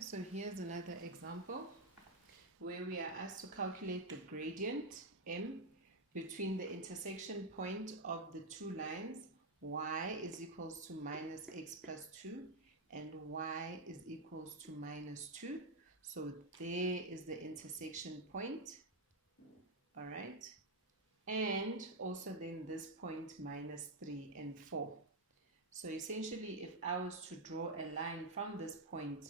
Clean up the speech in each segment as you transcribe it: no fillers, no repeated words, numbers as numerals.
So here's another example where we are asked to calculate the gradient m between the intersection point of the two lines y is equals to minus x plus 2 and y is equals to minus 2. So there is the intersection point, all right, and also then this point minus 3 and 4. So essentially, if I was to draw a line from this point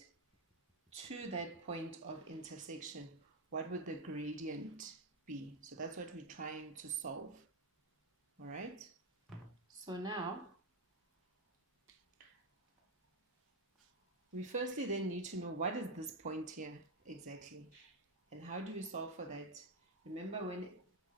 to that point of intersection, what would the gradient be? So that's what we're trying to solve. All right. So now we firstly then need to know what is this point here exactly, and how do we solve for that? Remember, when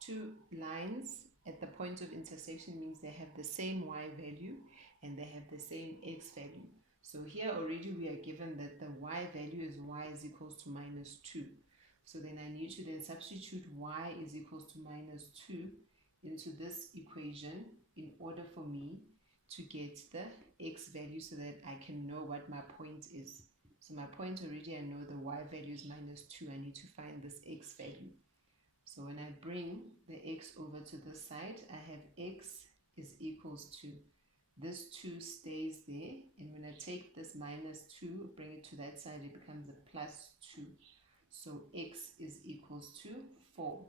two lines at the point of intersection means they have the same y value and they have the same x value. So here already we are given that the y value is y is equals to minus 2. So then I need to then substitute y is equals to minus 2 into this equation in order for me to get the x value so that I can know what my point is. So my point already, I know the y value is minus 2. I need to find this x value. So when I bring the x over to this side, I have x is equals to, this 2 stays there, and when I take this minus 2, bring it to that side, it becomes a plus 2. So x is equals to 4.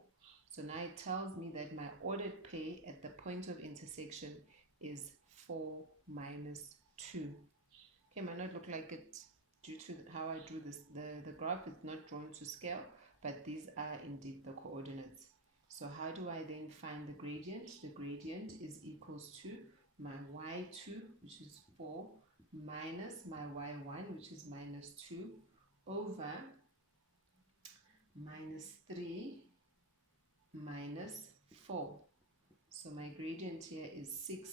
So now it tells me that my ordered pair at the point of intersection is 4 minus 2. Okay, it might not look like it due to how I drew this. The graph is not drawn to scale, but these are indeed the coordinates. So how do I then find the gradient? The gradient is equals to my y2, which is 4, minus my y1, which is minus 2, over minus 3 minus 4. So my gradient here is 6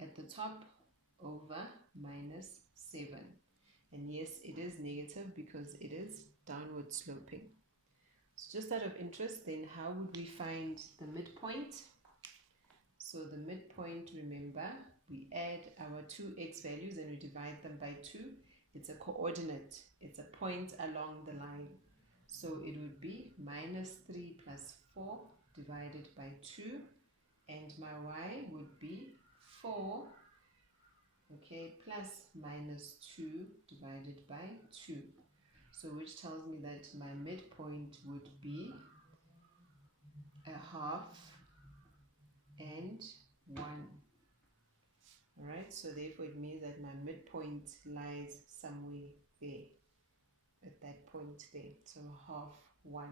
at the top over minus 7. And yes, it is negative because it is downward sloping. So just out of interest, then how would we find the midpoint? So the midpoint, remember, we add our two x values and we divide them by 2. It's a coordinate. It's a point along the line. So it would be minus 3 plus 4 divided by 2. And my y would be 4, okay, plus minus 2 divided by 2. So which tells me that my midpoint would be a half and 1. Alright, so therefore it means that my midpoint lies somewhere there, at that point there. So half 1.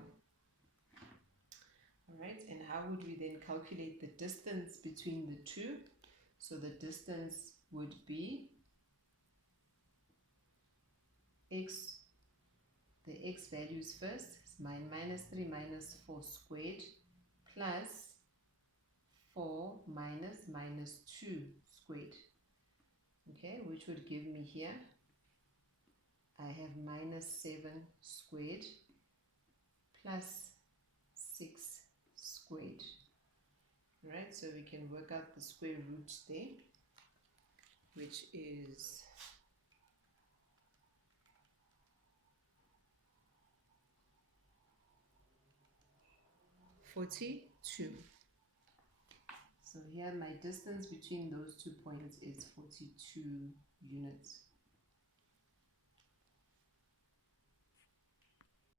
Alright, and how would we then calculate the distance between the two? So the distance would be x, the x values first, is minus 3 minus 4 squared plus 4 minus 2 squared, okay, which would give me here, I have minus 7 squared plus 6 squared. Right, so we can work out the square root there, which is 42. So here my distance between those 2 points is 42 units.